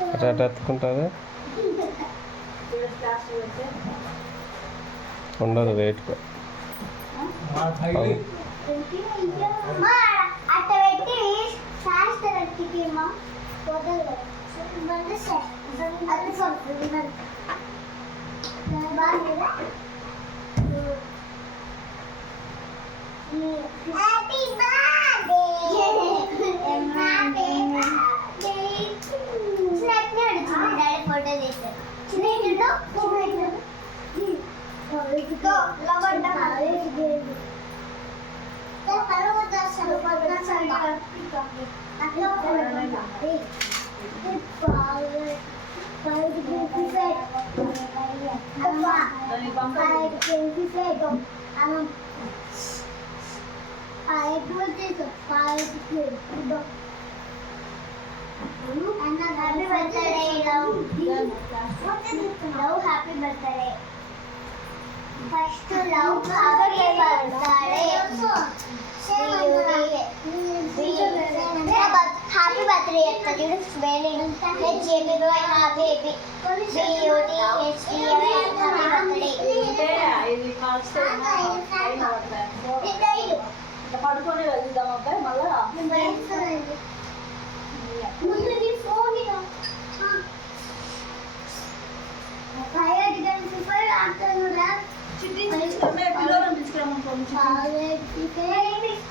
అటు ఎత్తుకుంటుంది ఉండదు వెయిట్గా Happy birthday. First love, happy birthday. Happy birthday, happy spelling. H-A-P-Y, happy B-O-T-H-E-Y, happy birthday. పడుకొని వెళ్దాం అబ్బాయి మళ్ళా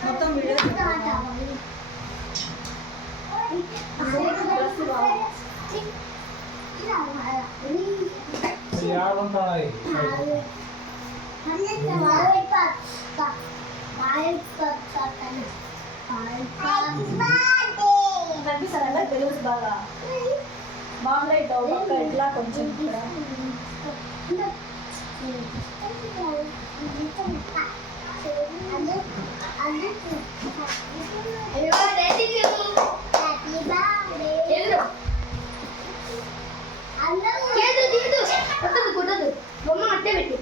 మొత్తం వీడియో కనిపిస్తారంటే తెలుసు బాగా బాగుంది పక్క ఇట్లా కొంచెం బొమ్మ అట్టే పెట్టు